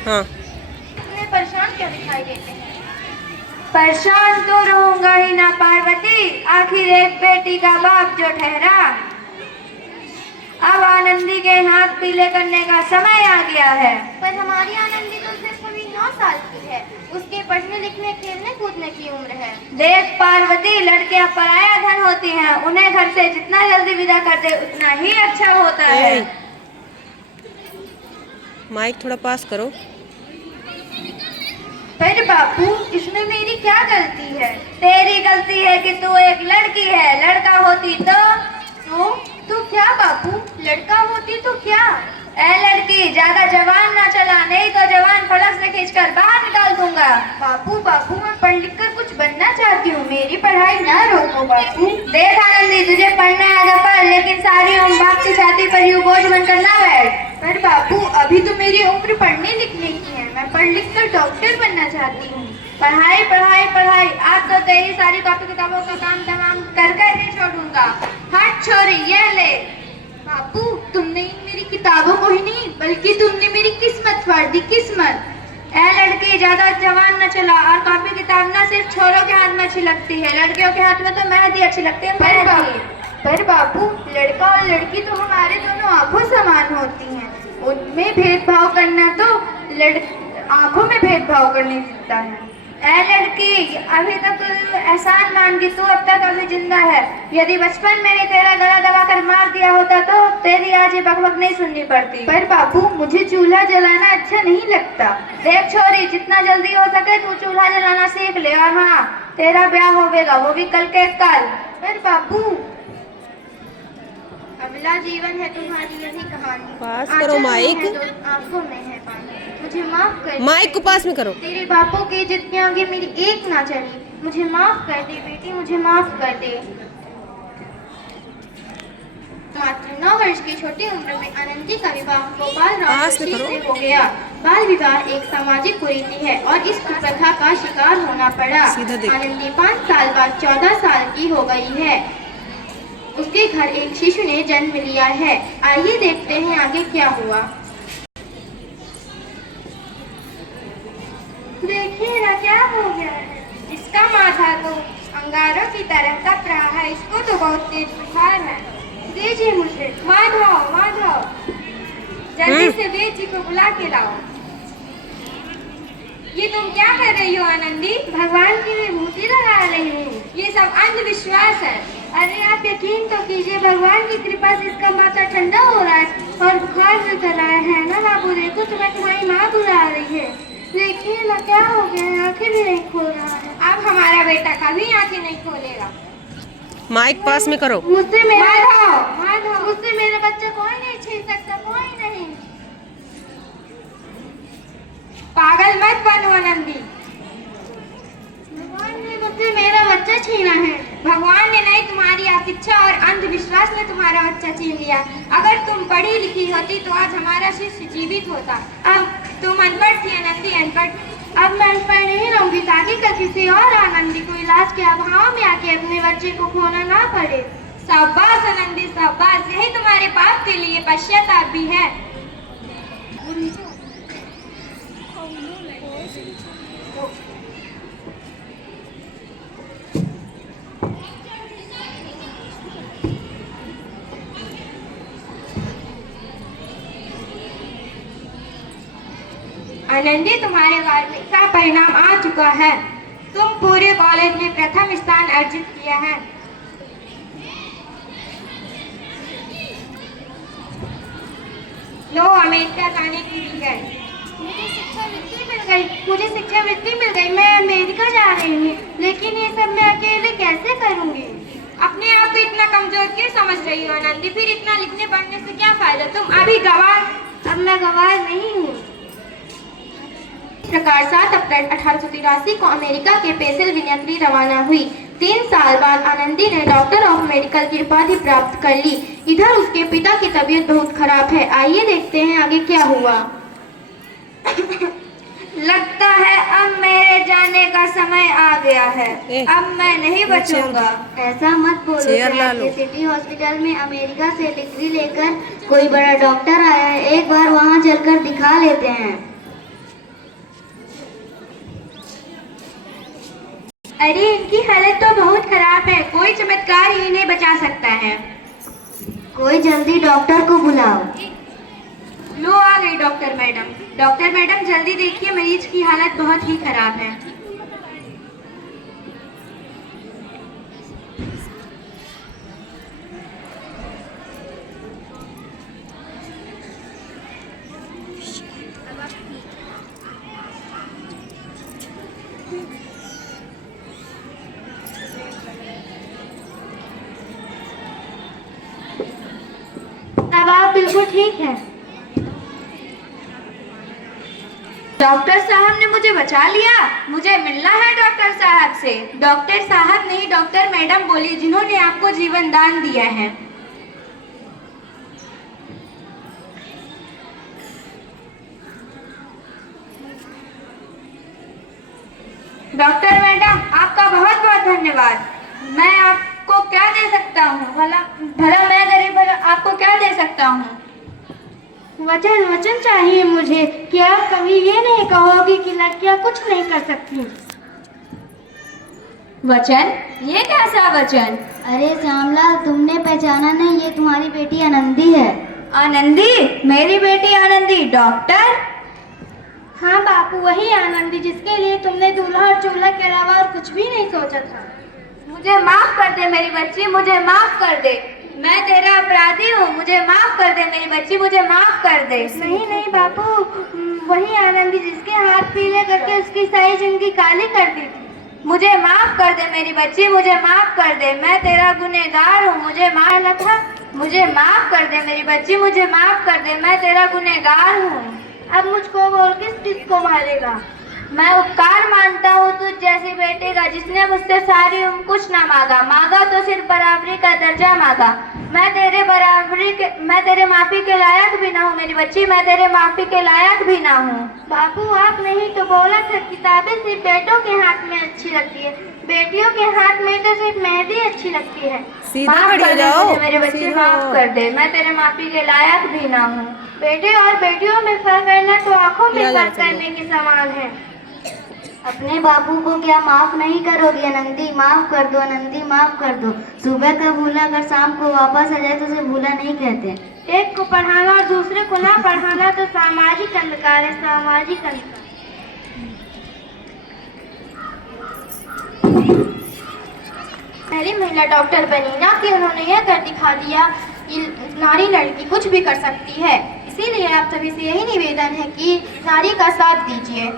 हाँ। तुम्हें परेशान क्या दिखाई देते हैं? परेशान तो रहूंगा ही ना पार्वती, आखिर एक बेटी का बाप जो ठहरा। अब आनंदी के हाथ पीले करने का समय आ गया है। पर हमारी आनंदी तो सिर्फ अभी 9 साल की है, उसके पढ़ने लिखने खेलने कूदने की उम्र है। देख पार्वती, लड़कियां पराया धन होती हैं, उन्हें घर से जितना जल्दी विदा कर दे उतना ही अच्छा होता है। माइक थोड़ा पास करो। पर बापू, इसमें मेरी क्या गलती है? तेरी गलती है कि तू एक लड़की है, लड़का होती तो क्या बापू? लड़का होती तो क्या? ए लड़की, ज्यादा जवान ना चला, नहीं तो जवान फलक से खींचकर बाहर निकाल दूंगा। बापू मैं पढ़ लिख कर कुछ बनना चाहती हूँ, मेरी पढ़ाई ना रोको बापू। देख आनंदी, तुझे पढ़ना है तो पढ़, लेकिन सारी उम्र बाप की छाती पर यूं बोझ बनकर ना बैठ। पर बापू, अभी तो मेरी उम्र पढ़ने लिखने की है, मैं पढ़ लिख कर डॉक्टर बनना चाहती हूँ। पढ़ाई पढ़ाई पढ़ाई, आज तो तेरी सारी कॉपी किताबों का काम तमाम कर कर ही छोड़ूंगा। हट छोरी, ये ले। बापू, तुमने मेरी किताबों को ही नहीं बल्कि तुमने मेरी किस्मत फाड़ दी, किस्मत। ए लड़की, ज्यादा जवान न चला, और कॉपी किताब ना सिर्फ छोरों के हाथ में अच्छी लगती है, लड़कियों के हाथ में तो मेहंदी अच्छी लगती है, मेहंदी। पर बापू, लड़का और लड़की तो हमारे दोनों आंखों समान होती हैं, उनमें भेदभाव करना तो आंखों में भेदभाव करने दिखता है। ए लड़की, अभी तक एहसान मान कि तू अब तक अभी जिंदा है। यदि बचपन में ही तेरा गला दबाकर मार दिया होता तो तेरी आज ये बकबक नहीं सुननी पड़ती। पर बापू, मुझे चूल्हा जलाना अच्छा नहीं लगता। देख छोरी, जितना जल्दी हो सके तू चूल्हा जलाना सीख ले, और हाँ, तेरा ब्याह होगा, वो भी कल के कल। पर बापू, अगला जीवन है तुम्हारी यही कहानी। पास करो माइक। आंखों में है पानी, मुझे माफ कर। माइक को पास में करो। तेरे बापों के इज्जत के आगे मेरी एक ना चली, मुझे माफ कर दे बेटी, मुझे माफ कर दे। मात्र 9 वर्ष की छोटी उम्र में आनंदी का विवाह गोपाल राव जोशी से हो गया। बाल विवाह एक सामाजिक कुरीति है और इस कुप्रथा का शिकार होना पड़ा। आनंदी 5 साल बाद 14 साल की हो गई है। उसके घर एक शिशु ने जन्म लिया है। आइए देखते हैं आगे क्या हुआ। देखिए ना, क्या हो गया है? इसका माथा तो अंगारों की तरह कप रहा है, इसको तो बहुत तेज बुखार है। दीजिए मुझे। माधव, जल्दी से वेद जी को बुला के लाओ। ये तुम क्या कर रही हो आनंदी? भगवान की विभूति लगा रही हूँ। ये सब अंधविश्वास है। अरे आप यकीन तो कीजिए, भगवान की कृपा से इसका माथा ठंडा हो रहा है और बुखार से चला है ना बाबू। देखो, तुम्हें तुम्हारी माँ बुला रही है। देखिए ना, क्या हो गया, आंखें भी नहीं खोल रहा है। अब हमारा बेटा कभी आंखें नहीं खोलेगा। माइक पास में करो। मुझसे मेरा बच्चा कोई नहीं छीन सकता, कोई नहीं। पागल मत बनो आनंदी। भगवान ने मुझसे मेरा बच्चा छीना है। भगवान ने नहीं, तुम्हारी अशिक्षा और अंधविश्वास ने तुम्हारा बच्चा छीन लिया। अगर तुम पढ़ी लिखी होती तो आज हमारा शिष्य जीवित होता। अब तुम अनपढ़ थी आनंदी, अनपढ़। अब मैं अनपढ़ नहीं रहूंगी ताकि कल किसी और आनंदी को इलाज के अभाव में आके अपने बच्चे को खोना ना पड़े। शाबाश आनंदी, शाबाश। यही तुम्हारे पाप के लिए पश्चाताप भी है। आनंदी, तुम्हारे कार्य का परिणाम आ चुका है। तुम पूरे कॉलेज में प्रथम स्थान अर्जित किया है। लो, अमेरिका जाने की टिकट। मुझे शिक्षा वृत्ति मिल गई। मैं अमेरिका जा रही हूँ, लेकिन ये सब मैं अकेले कैसे करूँगी? अपने आप ही इतना कमजोर क्यों समझ रही हो आनंदी? फिर इतना लिखने पढ़ने से क्या फायदा? तुम अभी गवार। अब मैं गवार नहीं हूँ। इस प्रकार 7 अप्रैल 1883 को अमेरिका के पेंसिल्वेनिया रवाना हुई। 3 साल बाद आनंदी ने डॉक्टर ऑफ मेडिकल की उपाधि प्राप्त कर ली। इधर उसके पिता की तबीयत बहुत खराब है। आइए देखते हैं आगे क्या हुआ। लगता है अब मेरे जाने का समय आ गया है। अब मैं नहीं बचूंगा। ऐसा मत बोलो। सिटी हॉस्पिटल में अमेरिका से डिग्री लेकर कोई बड़ा डॉक्टर आया है, एक बार वहाँ चलकर दिखा लेते हैं। अरे इनकी हालत तो बहुत खराब है, कोई चमत्कार ही इन्हें बचा सकता है। कोई जल्दी डॉक्टर को बुलाओ। लो आ गई डॉक्टर मैडम। डॉक्टर मैडम जल्दी देखिए, मरीज की हालत बहुत ही खराब है। अब आप बिल्कुल ठीक हैं। डॉक्टर साहब ने मुझे बचा लिया। मुझे मिलना है डॉक्टर साहब से। डॉक्टर साहब नहीं, डॉक्टर मैडम बोली, जिन्होंने आपको जीवन दान दिया है। डॉक्टर मैडम आपका बहुत बहुत धन्यवाद। मैं आपको क्या दे सकता हूँ? भला भला मैं गरीब, भला आपको क्या दे सकता हूँ? वचन वचन चाहिए मुझे। क्या आप कभी ये नहीं कहोगे कि लड़कियां कुछ नहीं कर सकती? वचन? ये कैसा वचन? अरे श्यामलाल, तुमने पहचाना नहीं, ये तुम्हारी बेटी आनंदी है। आनंदी? मेरी बेटी आनंदी? डॉक्टर? हाँ बापू, वही आनंदी जिसके लिए तुमने दूल्हा और चूल्हा के अलावा और कुछ भी नहीं सोचा था। मुझे माफ कर दे मेरी बच्ची, मुझे माफ कर दे। मैं तेरा अपराधी हूँ, मुझे माफ कर दे मेरी बच्ची, मुझे माफ कर दे। नहीं नहीं बापू, वही आनंदी जिसके हाथ पीले करके उसकी सारी जिंदगी काली कर दी थी। मुझे माफ कर दे मेरी बच्ची, मुझे माफ कर दे। मैं तेरा गुनहगार हूँ, मुझे माफ था। मुझे माफ कर दे मेरी बच्ची, मुझे माफ कर दे। मैं तेरा गुनहगार हूँ। अब मुझको बोल किसको मारेगा? मैं उपकार मानता हूँ तुझ जैसी बेटे का, जिसने मुझसे सारी उम्र कुछ ना मांगा। मांगा तो सिर्फ बराबरी का दर्जा मांगा। मैं तेरे माफी के लायक भी ना हूँ मेरी बच्ची, मैं तेरे माफी के लायक भी ना हूँ। बापू आप नहीं तो बोला था किताबें सिर्फ बेटों के हाथ में अच्छी लगती है, बेटियों के हाथ में तो सिर्फ मेहंदी अच्छी लगती है। सीधा माफ खड़ी कर हो दे जाओ। मुझे मेरे बच्चे, माफ कर दे। मैं तेरे माफी के लायक भी ना हूँ। बेटे और बेटियों में फर्क करना तो आंखों में जा फर्क चलो। करने के समान है। अपने बापू को क्या माफ नहीं करोगी आनंदी? माफ कर दो आनंदी, माफ कर दो। सुबह का भूला अगर शाम को वापस आ जाए तो उसे भूला नहीं कहते। एक को पढ़ाना और दूसरे को ना पढ़ाना तो सामाजिक अंधकार है, सामाजिक अंधकार। पहली महिला डॉक्टर बनी ना कि उन्होंने यह कर दिखा दिया कि नारी लड़की कुछ भी कर सकती है। इसीलिए आप सभी से यही निवेदन है कि नारी का साथ दीजिए।